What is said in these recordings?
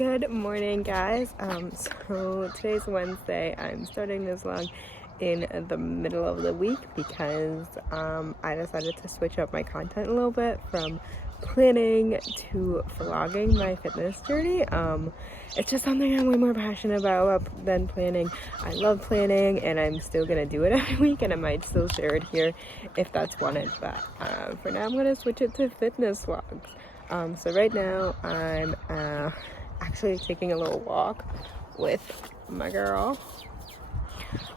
Good morning, guys. So today's Wednesday. I'm starting this vlog in the middle of the week because I decided to switch up my content a little bit from planning to vlogging my fitness journey. It's just something I'm way more passionate about than planning. I love planning and I'm still gonna do it every week, and I might still share it here if that's wanted, but for now I'm gonna switch it to fitness vlogs. So right now I'm actually taking a little walk with my girl.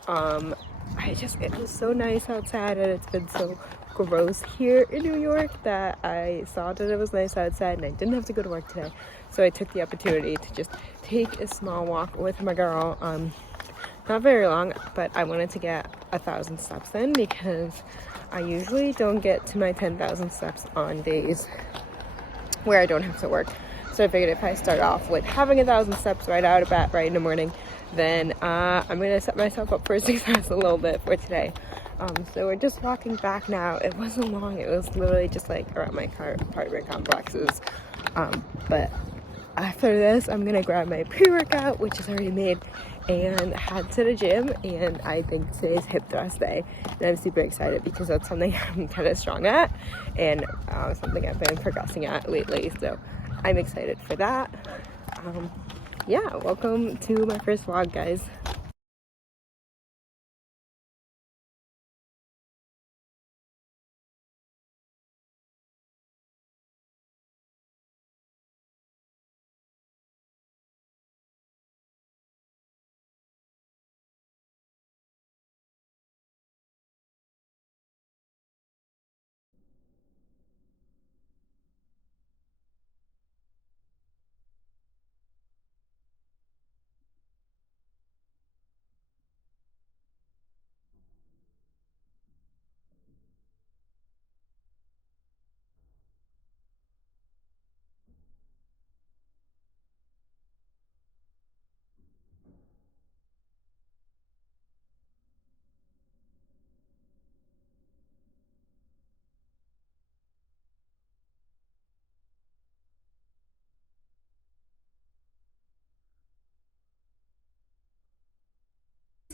It was so nice outside, and it's been so gross here in New York that I saw that it was nice outside and I didn't have to go to work today. So I took the opportunity to just take a small walk with my girl. Not very long, but I wanted to get 1,000 steps in because I usually don't get to my 10,000 steps on days where I don't have to work. So I figured if I start off with having 1,000 steps right out of bat right in the morning, then I'm gonna set myself up for success a little bit for today. So we're just walking back now. It wasn't long. It was literally just like around my apartment complexes. But after this, I'm gonna grab my pre-workout, which is already made, and head to the gym. And I think today's hip thrust day, and I'm super excited because that's something I'm kind of strong at, and something I've been progressing at lately. So I'm excited for that. Yeah, welcome to my first vlog, guys.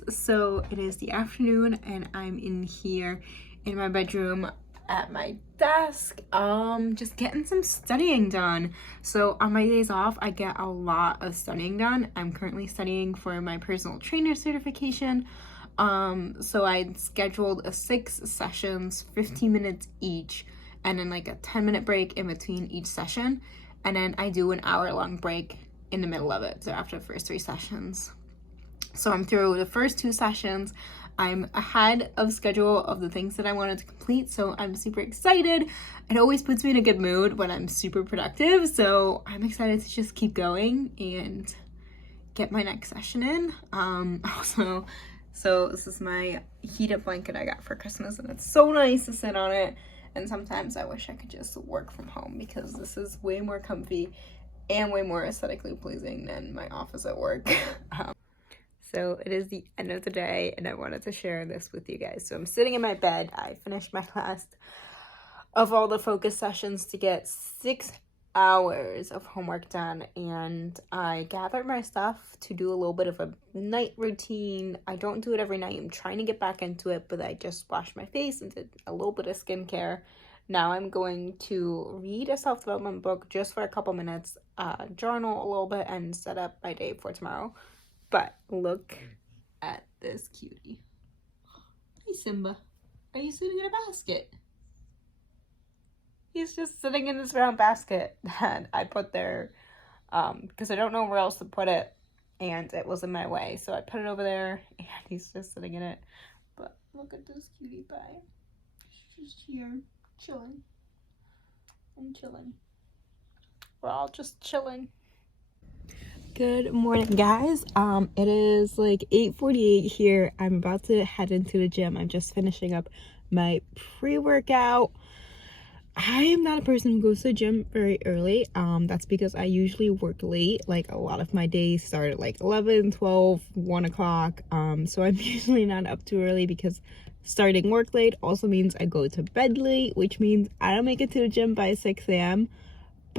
So it is the afternoon and I'm in here in my bedroom at my desk, just getting some studying done. So on my days off, I get a lot of studying done. I'm currently studying for my personal trainer certification. So I scheduled 6 sessions, 15 minutes each, and then like a 10-minute break in between each session. And then I do an hour-long break in the middle of it, so after the first 3 sessions. So I'm through the first 2 sessions. I'm ahead of schedule of the things that I wanted to complete, so I'm super excited. It always puts me in a good mood when I'm super productive, so I'm excited to just keep going and get my next session in. So this is my heated blanket I got for Christmas, and it's so nice to sit on it. And sometimes I wish I could just work from home because this is way more comfy and way more aesthetically pleasing than my office at work. So it is the end of the day and I wanted to share this with you guys. So I'm sitting in my bed. I finished my last of all the focus sessions to get 6 hours of homework done, and I gathered my stuff to do a little bit of a night routine. I don't do it every night. I'm trying to get back into it, but I just washed my face and did a little bit of skincare. Now I'm going to read a self-development book just for a couple minutes, journal a little bit, and set up my day for tomorrow. But look at this cutie. Hey Simba, are you sitting in a basket? He's just sitting in this round basket that I put there because I don't know where else to put it, and it was in my way. So I put it over there and he's just sitting in it. But look at this cutie pie. She's just here chilling. I'm chilling. We're all just chilling. Good morning, guys. It is like 8:48 here. I'm about to head into the gym. I'm just finishing up my pre-workout. I am not a person who goes to the gym very early. That's because I usually work late. Like a lot of my days start at like 11, 12, 1 o'clock. So I'm usually not up too early because starting work late also means I go to bed late, which means I don't make it to the gym by 6 a.m.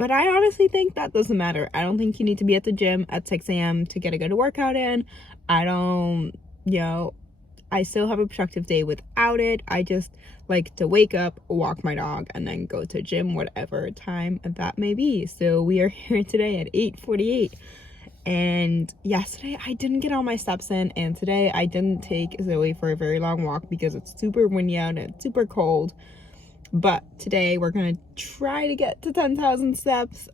But I honestly think that doesn't matter. I don't think you need to be at the gym at 6 a.m. to get a good workout in. I don't, I still have a productive day without it. I just like to wake up, walk my dog, and then go to gym whatever time that may be. So we are here today at 8:48. And yesterday I didn't get all my steps in, and today I didn't take Zoe for a very long walk because it's super windy out and it's super cold. But today we're gonna try to get to 10,000 steps.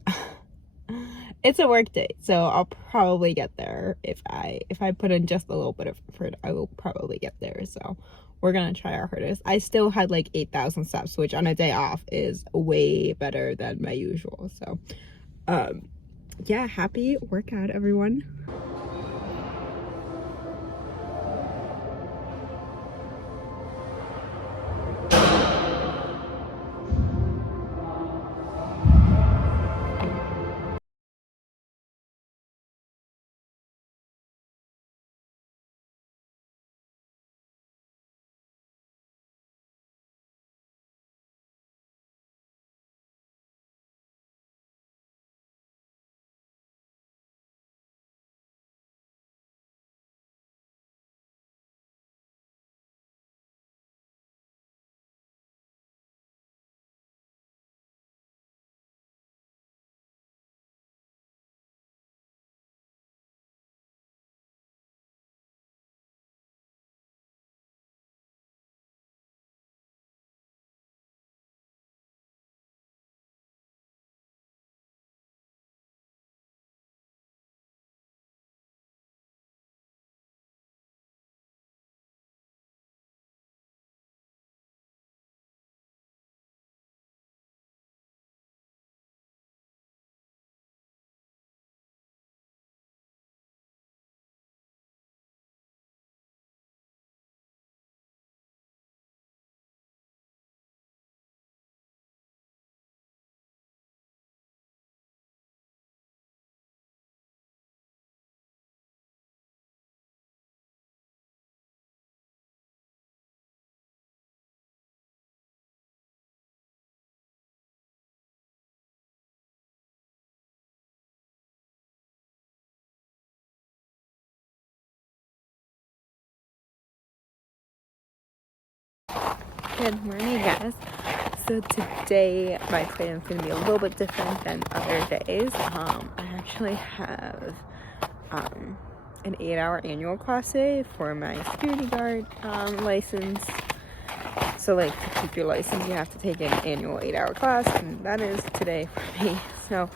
It's a work day, so I'll probably get there. If I put in just a little bit of effort, I will probably get there. So we're gonna try our hardest. I still had like 8,000 steps, which on a day off is way better than my usual. So yeah, happy workout, everyone. Good morning, guys. So today my plan is going to be a little bit different than other days. I actually have an 8-hour annual class today for my security guard license. So like to keep your license, you have to take an annual 8-hour class, and that is today for me. So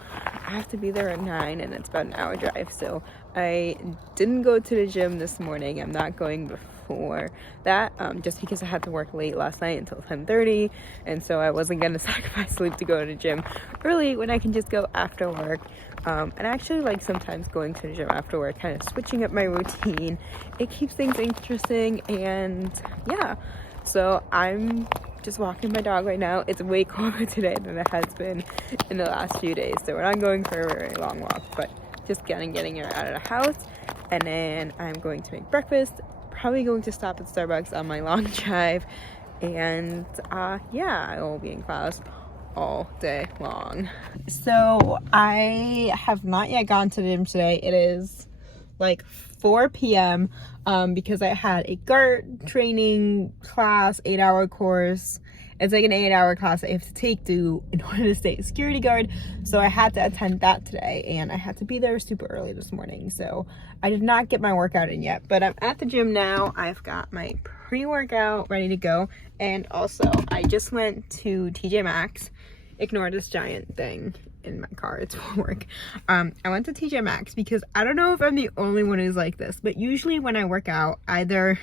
I have to be there at 9, and it's about an hour drive. So I didn't go to the gym this morning. I'm not going before that, just because I had to work late last night until 10:30, and so I wasn't gonna sacrifice sleep to go to the gym early when I can just go after work. And I actually like sometimes going to the gym after work, kind of switching up my routine. It keeps things interesting, and yeah. So I'm just walking my dog right now. It's way colder today than it has been in the last few days, so we're not going for a very long walk, but just getting her out of the house. And then I'm going to make breakfast, probably going to stop at Starbucks on my long drive, and yeah, I will be in class all day long. So I have not yet gone to the gym today. It is like 4 p.m. Because I had a GART training class, 8-hour course. It's like an 8-hour class I have to take in order to stay a security guard. So I had to attend that today, and I had to be there super early this morning. So I did not get my workout in yet, but I'm at the gym now. I've got my pre-workout ready to go. And also I just went to TJ Maxx. Ignore this giant thing in my car, it's for work. I went to TJ Maxx because I don't know if I'm the only one who's like this, but usually when I work out, either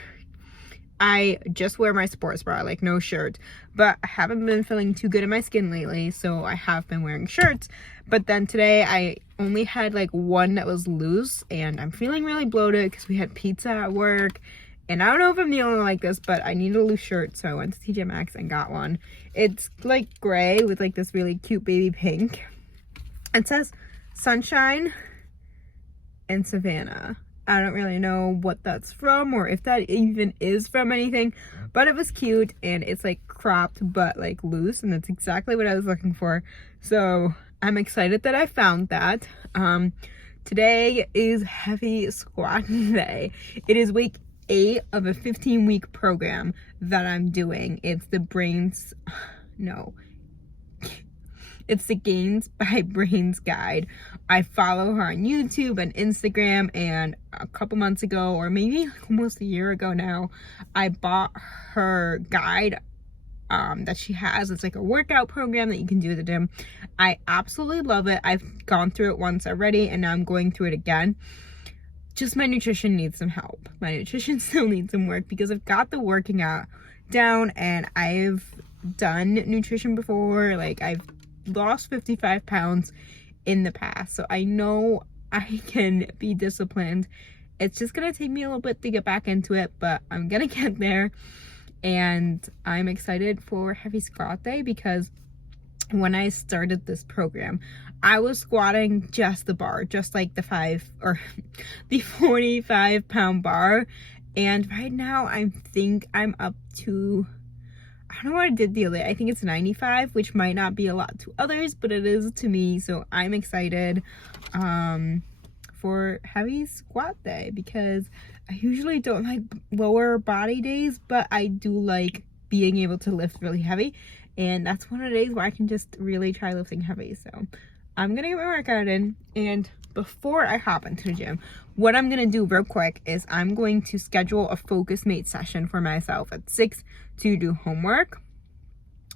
I just wear my sports bra, like no shirt, but I haven't been feeling too good in my skin lately, so I have been wearing shirts. But then today I only had like one that was loose, and I'm feeling really bloated because we had pizza at work. And I don't know if I'm the only one like this, but I need a loose shirt, so I went to TJ Maxx and got one. It's like gray with like this really cute baby pink. It says Sunshine and Savannah. I don't really know what that's from, or if that even is from anything, but it was cute, and it's like cropped but like loose, and that's exactly what I was looking for. So I'm excited that I found that. Today is heavy squat day. It is week 8 of a 15-week program that I'm doing. It's the It's the Gains by Brains guide. I follow her on YouTube and Instagram, and a couple months ago, or maybe almost a year ago now, I bought her guide that she has. It's like a workout program that you can do at the gym. I absolutely love it. I've gone through it once already, and now I'm going through it again. Just my nutrition needs some help. My nutrition still needs some work because I've got the working out down, and I've done nutrition before. Like, I've lost 55 pounds in the past, so I know I can be disciplined. It's just gonna take me a little bit to get back into it, but I'm gonna get there. And I'm excited for heavy squat day because when I started this program, I was squatting just the bar, just like the 45-pound bar. And right now I think I'm up to, I don't know what I did the other day. I think it's 95, which might not be a lot to others, but it is to me. So I'm excited for heavy squat day because I usually don't like lower body days, but I do like being able to lift really heavy. And that's one of the days where I can just really try lifting heavy. So I'm gonna get my workout in. And before I hop into the gym, what I'm gonna do real quick is I'm going to schedule a focus mate session for myself at 6 to do homework.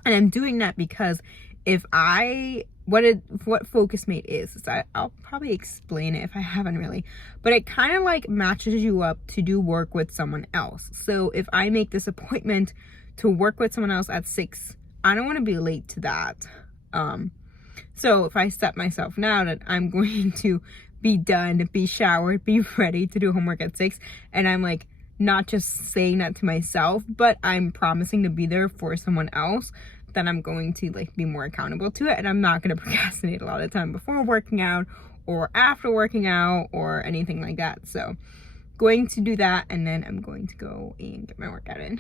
And I'm doing that because what focus mate is I'll probably explain it if I haven't really, but it kind of like matches you up to do work with someone else. So if I make this appointment to work with someone else at 6, I don't want to be late to that. So if I set myself now that I'm going to be done, be showered, be ready to do homework at 6, and I'm like not just saying that to myself, but I'm promising to be there for someone else, then I'm going to like be more accountable to it, and I'm not going to procrastinate a lot of time before working out or after working out or anything like that. So going to do that, and then I'm going to go and get my workout in.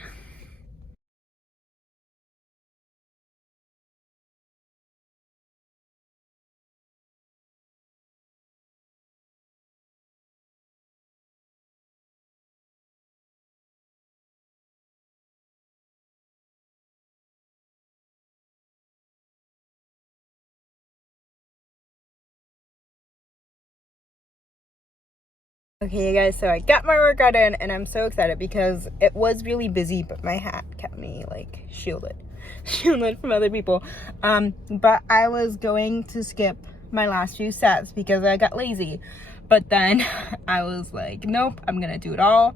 Okay, you guys, so I got my workout in, and I'm so excited because it was really busy, but my hat kept me like shielded from other people. But I was going to skip my last few sets because I got lazy. But then I was like, nope, I'm gonna do it all.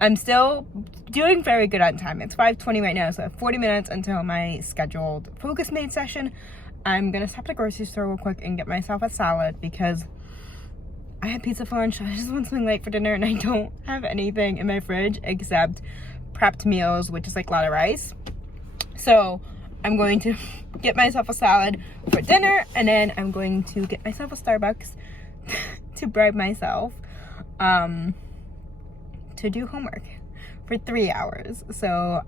I'm still doing very good on time. It's 5:20 right now, so I have 40 minutes until my scheduled focus mate session. I'm gonna stop at the grocery store real quick and get myself a salad because I had pizza for lunch. I just want something light for dinner, and I don't have anything in my fridge except prepped meals, which is like a lot of rice. So I'm going to get myself a salad for dinner, and then I'm going to get myself a Starbucks to bribe myself to do homework for 3 hours. So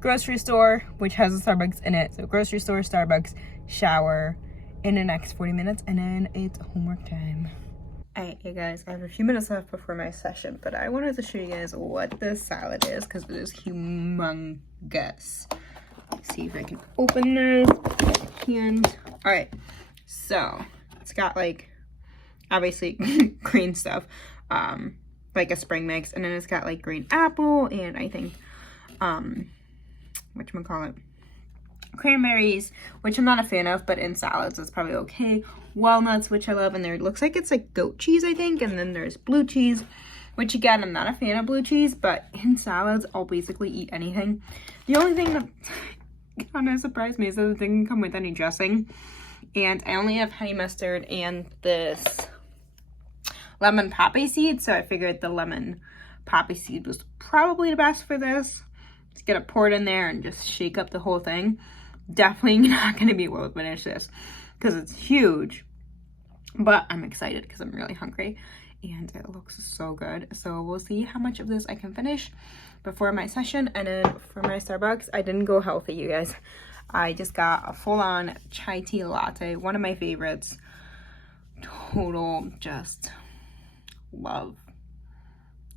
grocery store, which has a Starbucks in it. So grocery store, Starbucks, shower in the next 40 minutes, and then it's homework time. Alright, you guys, I have a few minutes left before my session, but I wanted to show you guys what this salad is because it is humongous. Let's see if I can open this with my hand. Alright, so it's got like obviously green stuff, like a spring mix, and then it's got like green apple and I think whatchamacallit, cranberries, which I'm not a fan of, but in salads it's probably okay. Walnuts, which I love, and there it looks like it's like goat cheese, I think, and then there's blue cheese, which again, I'm not a fan of blue cheese, but in salads I'll basically eat anything. The only thing that kind of surprised me is that it didn't come with any dressing, and I only have honey mustard and this lemon poppy seed, so I figured the lemon poppy seed was probably the best for this. Just get it poured in there and just shake up the whole thing. Definitely not going to be able to finish this because it's huge, but I'm excited because I'm really hungry and it looks so good. So we'll see how much of this I can finish before my session. And then for my Starbucks, I didn't go healthy, you guys. I just got a full-on chai tea latte, one of my favorites. Total just love,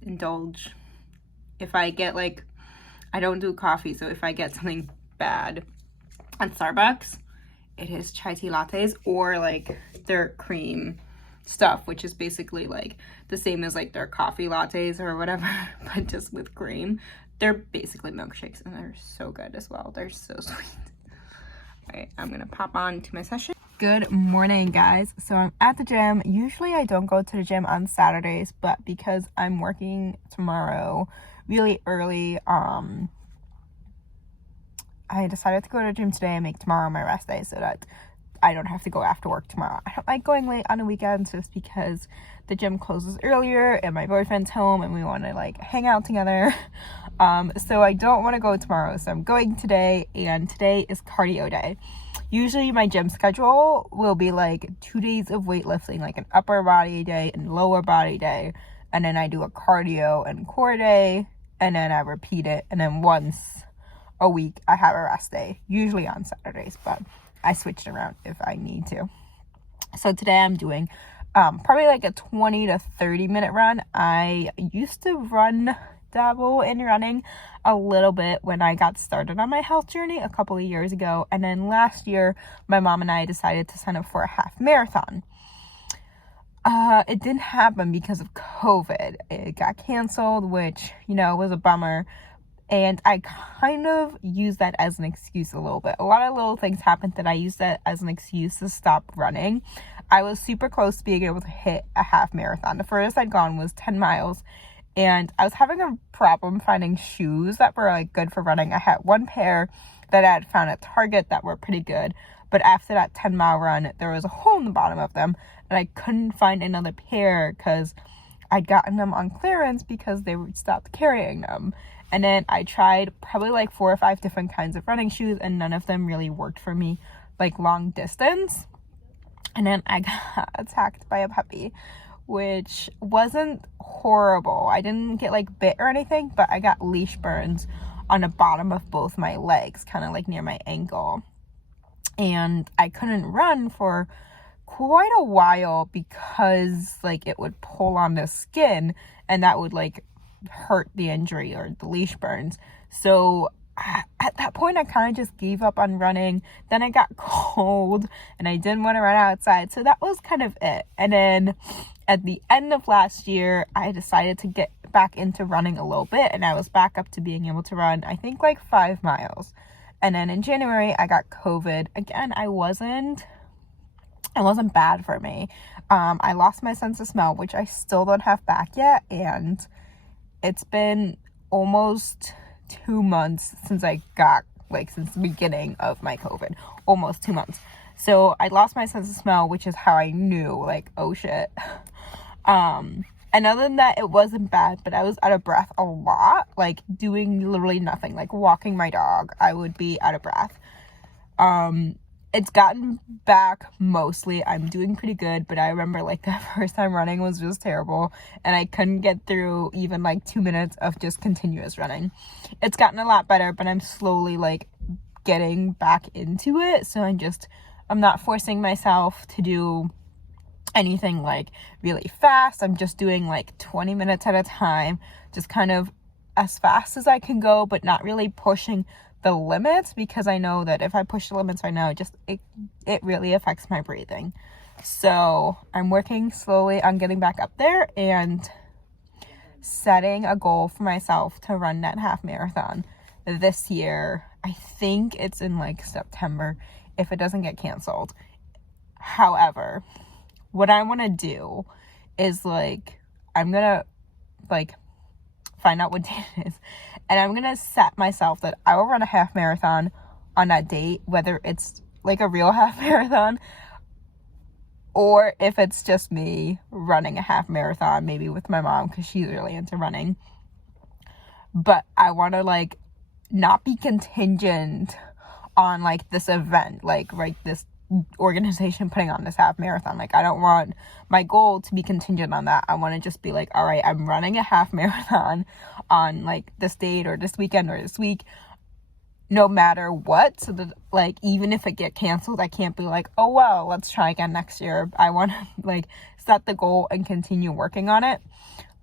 indulge. If I get like, I don't do coffee, so if I get something bad at Starbucks, it is chai tea lattes or like their cream stuff, which is basically like the same as like their coffee lattes or whatever, but just with cream. They're basically milkshakes and they're so good as well. They're so sweet. All right, I'm gonna pop on to my session. Good morning, guys. So I'm at the gym. Usually I don't go to the gym on Saturdays, but because I'm working tomorrow really early, I decided to go to the gym today and make tomorrow my rest day so that I don't have to go after work tomorrow. I don't like going late on the weekends just because the gym closes earlier and my boyfriend's home and we want to like hang out together. So I don't want to go tomorrow. So I'm going today, and today is cardio day. Usually my gym schedule will be like 2 days of weightlifting, like an upper body day and lower body day. And then I do a cardio and core day, and then I repeat it. And then once a week I have a rest day, usually on Saturdays, but I switched around if I need to. So today I'm doing probably like a 20 to 30 minute run. I used to dabble in running a little bit when I got started on my health journey a couple of years ago, and then last year my mom and I decided to sign up for a half marathon. It didn't happen because of COVID. It got canceled, which, you know, was a bummer. And I kind of used that as an excuse a little bit. A lot of little things happened that I used that as an excuse to stop running. I was super close to being able to hit a half marathon. The furthest I'd gone was 10 miles. And I was having a problem finding shoes that were like good for running. I had one pair that I had found at Target that were pretty good. But after that 10-mile run, there was a hole in the bottom of them. And I couldn't find another pair because I'd gotten them on clearance because they would stop carrying them. And then I tried probably like 4 or 5 different kinds of running shoes, and none of them really worked for me, like long distance. And then I got attacked by a puppy, which wasn't horrible. I didn't get like bit or anything, but I got leash burns on the bottom of both my legs, kind of like near my ankle. And I couldn't run for quite a while because like it would pull on the skin, and that would like hurt the injury or the leash burns. So at that point I kind of just gave up on running. Then I got cold and I didn't want to run outside, so that was kind of it. And then at the end of last year I decided to get back into running a little bit, and I was back up to being able to run I think like 5 miles. And then in January I got COVID again. It wasn't bad for me. I lost my sense of smell, which I still don't have back yet, and it's been almost 2 months since I got, like, since the beginning of my COVID. Almost 2 months. So I lost my sense of smell, which is how I knew, like, oh shit. And other than that, it wasn't bad, but I was out of breath a lot, like, doing literally nothing. Like, walking my dog, I would be out of breath. It's gotten back mostly. I'm doing pretty good, but I remember like the first time running was just terrible, and I couldn't get through even like 2 minutes of just continuous running. It's gotten a lot better, but I'm slowly like getting back into it. So I'm not forcing myself to do anything like really fast. I'm just doing like 20 minutes at a time, just kind of as fast as I can go, but not really pushing the limits, because I know that if I push the limits right now, it really affects my breathing. So I'm working slowly on getting back up there and setting a goal for myself to run that half marathon this year. I think it's in like September if it doesn't get canceled. However, what I want to do is like, I'm gonna like find out what day it is, and I'm gonna set myself that I will run a half marathon on that date, whether it's like a real half marathon or if it's just me running a half marathon, maybe with my mom because she's really into running. But I want to like not be contingent on like this event, like this organization putting on this half marathon. Like, I don't want my goal to be contingent on that. I want to just be like, all right, I'm running a half marathon on like this date or this weekend or this week. no matter what, so that like even if it get canceled, I can't be like, oh well, let's try again next year. I want to like set the goal and continue working on it.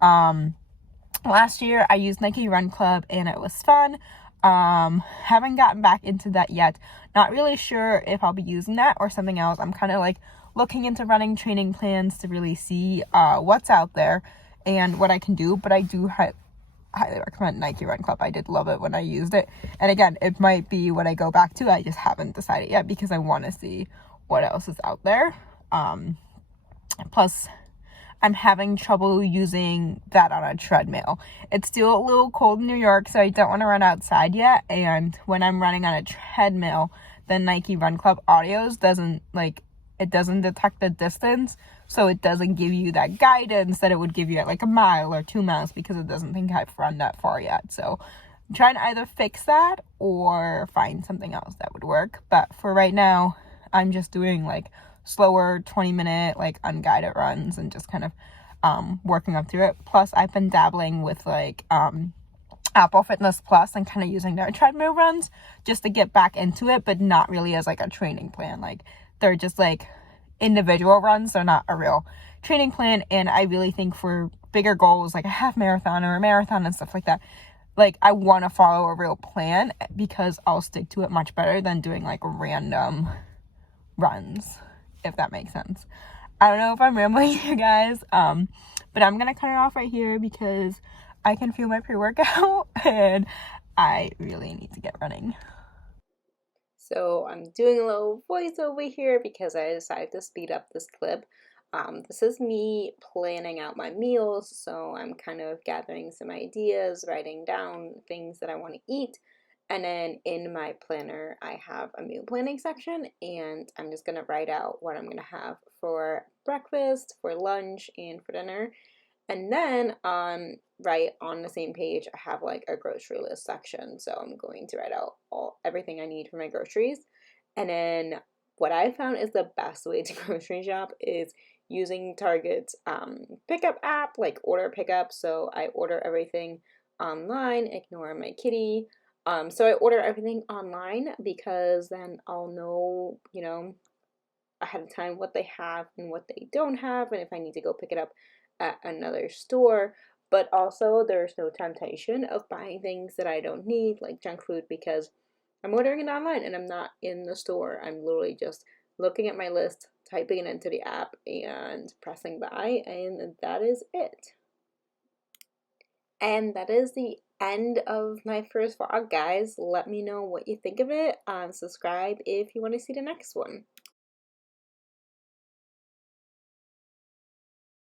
Last year I used Nike Run Club and it was fun. Haven't gotten back into that yet. Not really sure if I'll be using that or something else. I'm kind of like looking into running training plans to really see what's out there and what I can do, but I do highly recommend Nike Run Club. I did love it when I used it, and again, it might be what I go back to. I just haven't decided yet because I want to see what else is out there. Plus I'm having trouble using that on a treadmill. It's still a little cold in New York, so I don't want to run outside yet, and when I'm running on a treadmill, the Nike Run Club audios doesn't detect the distance, so it doesn't give you that guidance that it would give you at like a mile or 2 miles because it doesn't think I've run that far yet. So I'm trying to either fix that or find something else that would work. But for right now, I'm just doing like slower 20-minute like unguided runs and just kind of working up through it. Plus I've been dabbling with like Apple Fitness Plus and kind of using their treadmill runs just to get back into it, but not really as like a training plan. Like they're just like individual runs. They're not a real training plan. And I really think for bigger goals, like a half marathon or a marathon and stuff like that, like I want to follow a real plan because I'll stick to it much better than doing like random runs, if that makes sense. I don't know if I'm rambling, you guys, but I'm gonna cut it off right here because I can feel my pre-workout and I really need to get running. So I'm doing a little voiceover here because I decided to speed up this clip. This is me planning out my meals, so I'm kind of gathering some ideas, writing down things that I want to eat, and then in my planner I have a meal planning section, and I'm just going to write out what I'm going to have for breakfast, for lunch, and for dinner. And then right on the same page, I have like a grocery list section. So I'm going to write out everything I need for my groceries. And then what I found is the best way to grocery shop is using Target's pickup app, like order pickup. So I order everything online, ignore my kitty. So I order everything online because then I'll know, ahead of time what they have and what they don't have, and if I need to go pick it up at another store. But also there's no temptation of buying things that I don't need, like junk food, because I'm ordering it online and I'm not in the store. I'm literally just looking at my list, typing it into the app, and pressing buy, and that is it. And that is the end of my first vlog, guys. Let me know what you think of it. Subscribe if you want to see the next one.